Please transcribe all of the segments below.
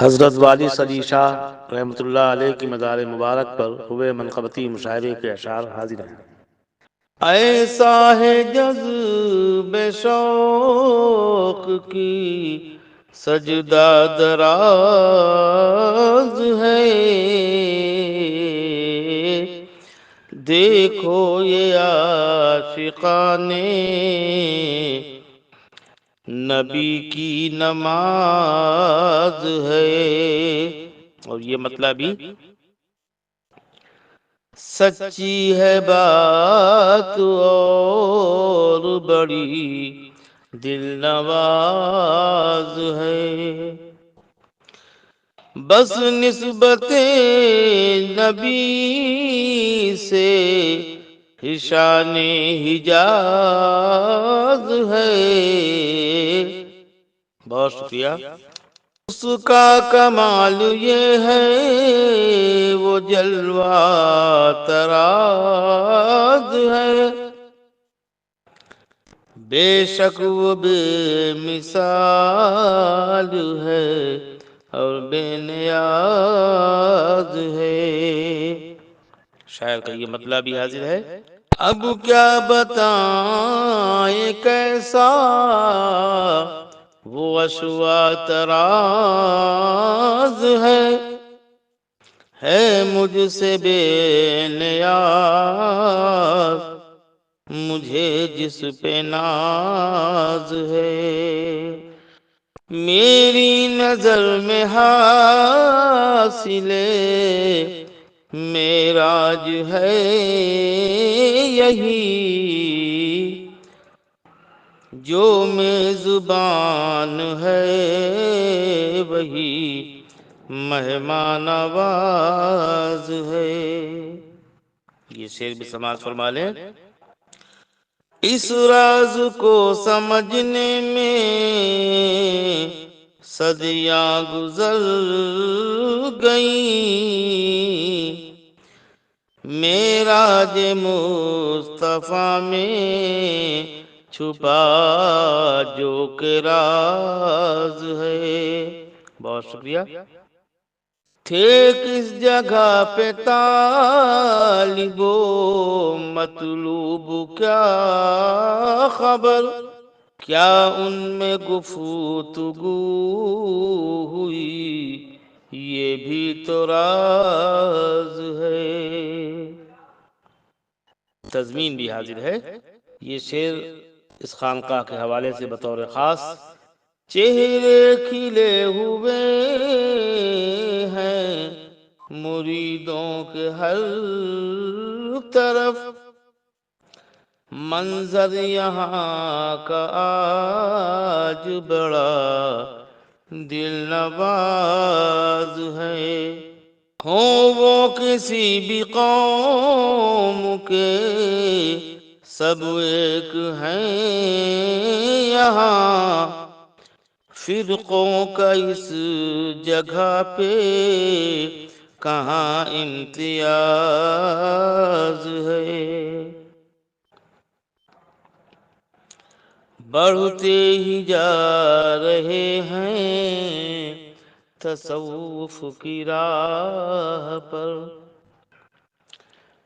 حضرت والی صدی شاہ رحمۃ اللہ علیہ کی مزار مبارک پر ہوئے منقبتی مشاعرے کے اشعار حاضر ہیں۔ ایسا ہے جذب شوق کی سجدہ دراز ہے، دیکھو یہ عاشقان نبی کی نماز ہے۔ اور یہ مطلب بھی سچی ہے بات اور بڑی دل نواز ہے، بس نسبت نبی سے شان حجاز ہے۔ بہت شکریہ۔ اس کا کمال یہ ہے وہ جلوہ طراز ہے، بے شک وہ بے مثال ہے اور بے نیاز ہے۔ شاعر کا یہ مطلب بھی حاضر ہے۔ اب کیا بتائیں کیسا وہ اشوا طراز ہے مجھ سے بے نیاز، مجھے جس پہ ناز ہے۔ میری نظر میں حاصل معراج ہے یہی، جو میزبان ہے وہی مہمان نواز ہے۔ یہ شعر بھی سماعت فرما لیں۔ اس راز کو سمجھنے میں صدیاں گزر گئیں، معراج مصطفیٰ میں چھپا جو کہ راز ہے۔ بہت شکریہ۔ تھے کس جگہ پہ طالب و مطلوب کیا خبر، کیا ان میں گفتگو ہوئی یہ بھی تو راز ہے۔ تضمین بھی حاضر ہے۔ یہ شعر اس خانقاہ کے حوالے سے بطور خاص چہرے کھلے ہوئے ہیں مریدوں کے ہر طرف، منظر یہاں کا آج بڑا دل نواز ہے۔ ہوں وہ کسی بھی قوم کے سب ایک ہیں یہاں، فرقوں کا اس جگہ پہ کہاں امتیاز ہے۔ بڑھتے ہی جا رہے ہیں تصوف کی راہ پر،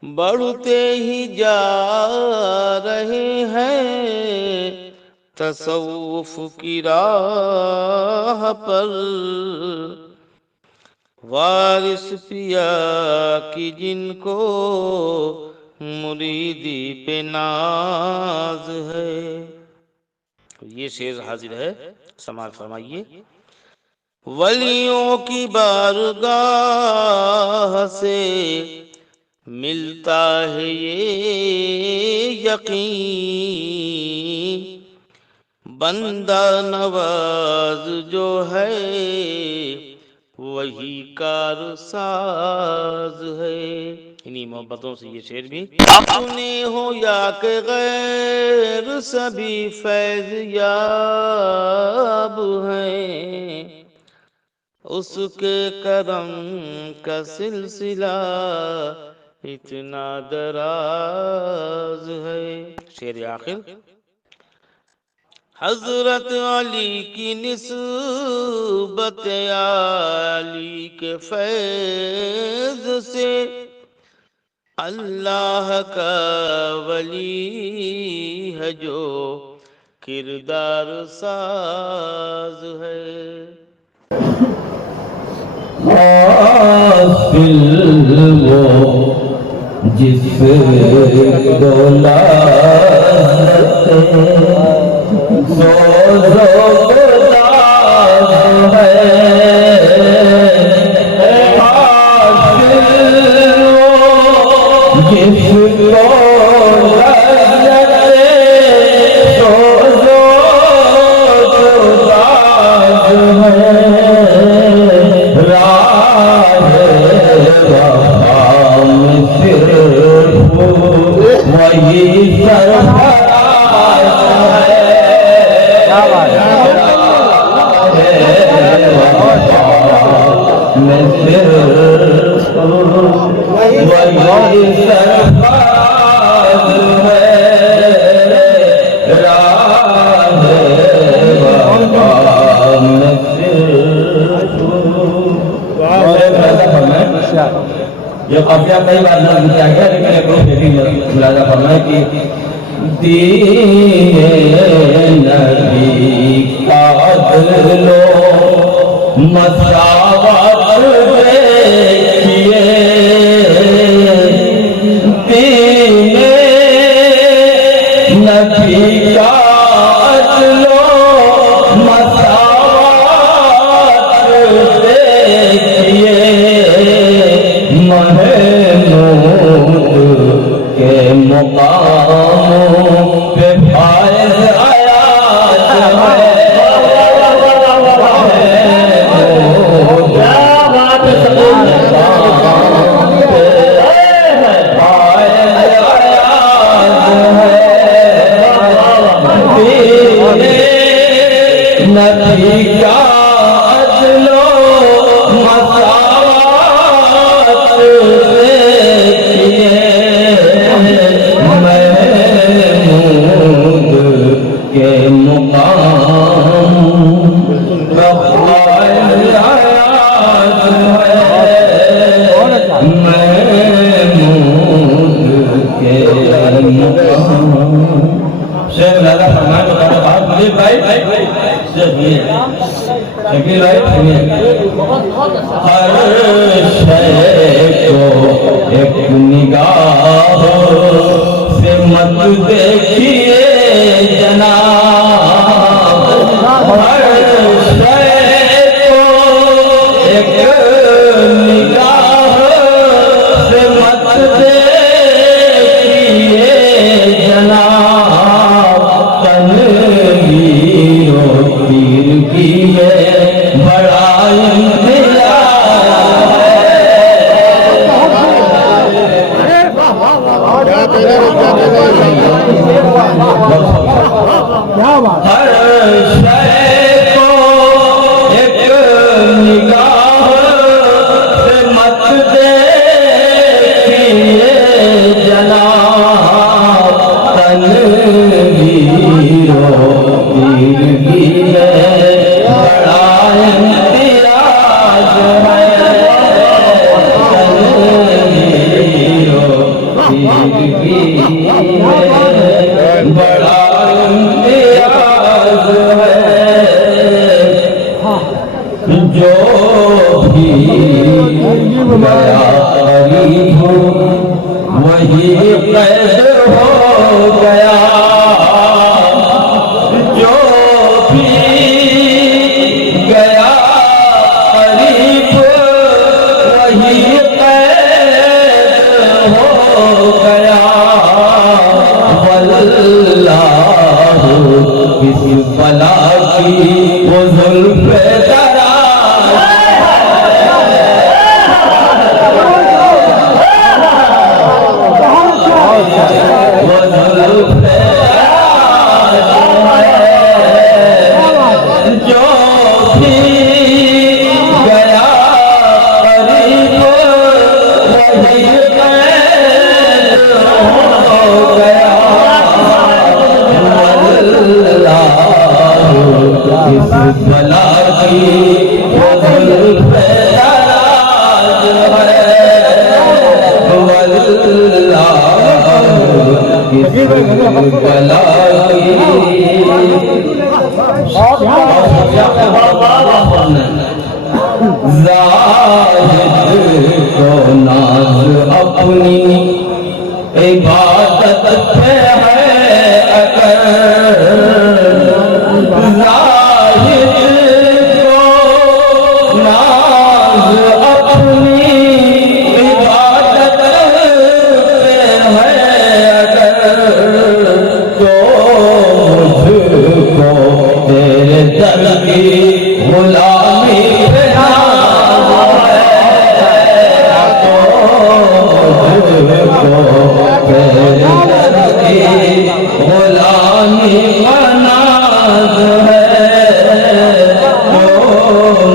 بڑھتے ہی جا رہے ہیں تصوف کی راہ پر، وارث پیا کی جن کو مریدی پہ ناز ہے۔ یہ شعر حاضر ہے، سماعت فرمائیے۔ ولیوں کی بارگاہ سے ملتا ہے یہ یقین، بندہ نواز جو ہے وہی کارساز ہے۔ انہی محبتوں سے یہ شعر بھی اپنے ہو یا کہ غیر سبھی فیض یاب ہیں، اس کے کرم کا سلسلہ اتنا دراز ہے۔ شعر آخر حضرت علی کی نسبت علی کے فیض سے اللہ کا ولی ہے جو کردار ساز ہے حاصل وہ جس کو لذت سوز و گداز ہے حاصل وہ جس کو لذت سوز و گداز ہے وہی سرفراز ہے وہی سرفراز ہے راہ وفا میں یہ قافیہ کئی بار نظم کیا گیا لیکن ایک روح یہ بھی ملاحظہ فرمائے کہ دین نبی کا عدل و مساوات دیکھیے دین نبی کا عدل و مساوات دیکھیے محمود کے مقام پہ فائز آیات ہے نبی کا عدل و مساوات دیکھیے محمود کے مقام بفائز آیات ہے محمود کے مقام شیخ لالا فرمائے تو کہا بات مجھے بھائی شکیل بھائی ہر شے کو ایک نگاہ سے مت دیکھیے جناب ہر شے کو ایک نگاہ سے مت دیکھیے جناب تنویر و تیرگی ہے بڑا ہر شے کو ایک نگاہ سے مت دیکھیے جناب تنویر و تیرگی ہے بڑا امتیاز ہے تنویر و تیرگی ہے بڑا امتیاز ہے جو بھی گیا قریب وہی قید ہو گیا جو بھی گیا قریب وہی قید ہو گیا واللہ کسی بلا کی وہ زلف دراز وہ زلف زاہد کو ناز اپنی عبادت پہ ہے اگر زاہد کو ناز اپنی عبادت پہ ہے اگر تو مجھ کو تیرے در کی غلامی پہ ناز ہے تو مجھ کو تیرے در کی غلامی پہ ناز ہے تو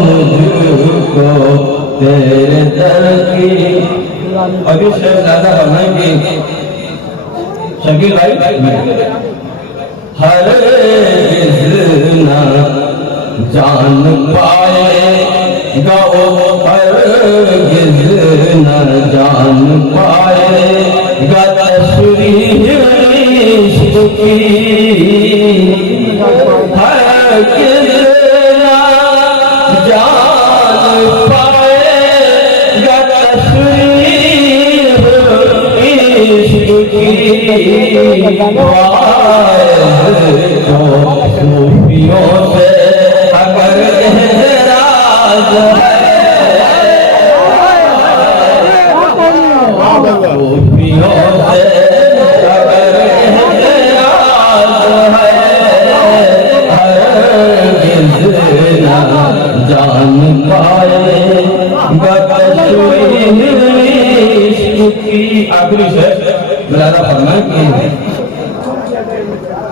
مجھ کو تیرے در کی. ابھی شیخ زیادہ فرمائیں گے شکیل بھائی ہرگز نہ جان پائے گا وہ ہرگز نہ جان پائے گا تشریح عشق کی ہرگز نہ جان پائے گا تشریح عشق کی صوفیوں سے اگر احتراز ہے صوفیوں سے اگر احتراز ہے ہرگز نہ جان پائے گا تشریح عشق کی. آخری شعر ملاحظہ فرمائیں کہ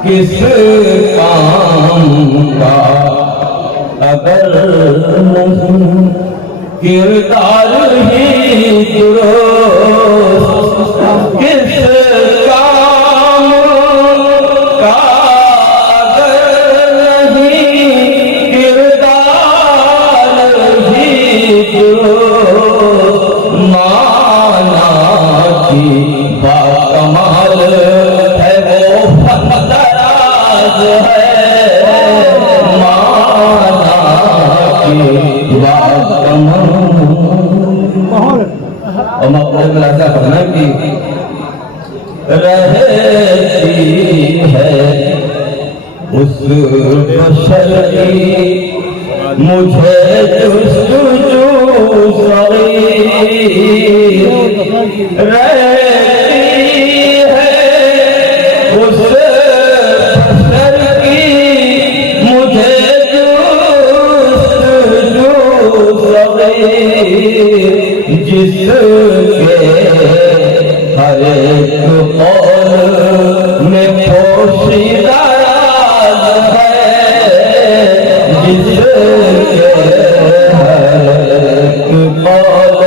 کس کام کا اگر نہیں کردار ہی درست کس کام کا اگر نہیں کردار ہی درست مانا کی باکمال ہے وہ دراز ہے مانا کی باکمال. اور مقبول ملاحظہ کرنا کہ رہتی ہے اس بشر کی مجھے جستجو صغیر رہتی ہے اس بشر کی مجھے جستجو صغیر جس کے ہر ایک قول میں پوشیدہ راز ہے جس کے ہر ایک قول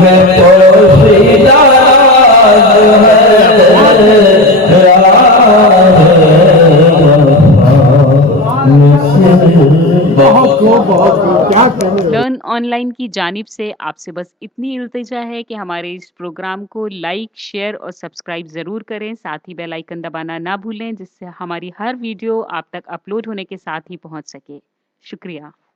میں پوشیدہ راز ہے لرن آن لائن کی جانب سے آپ سے بس اتنی التجا ہے کہ ہمارے اس پروگرام کو لائک، شیئر اور سبسکرائب ضرور کریں. ساتھ ہی بیل آئیکن دبانا نہ بھولیں جس سے ہماری ہر ویڈیو آپ تک اپلوڈ ہونے کے ساتھ ہی پہنچ سکے. شکریہ.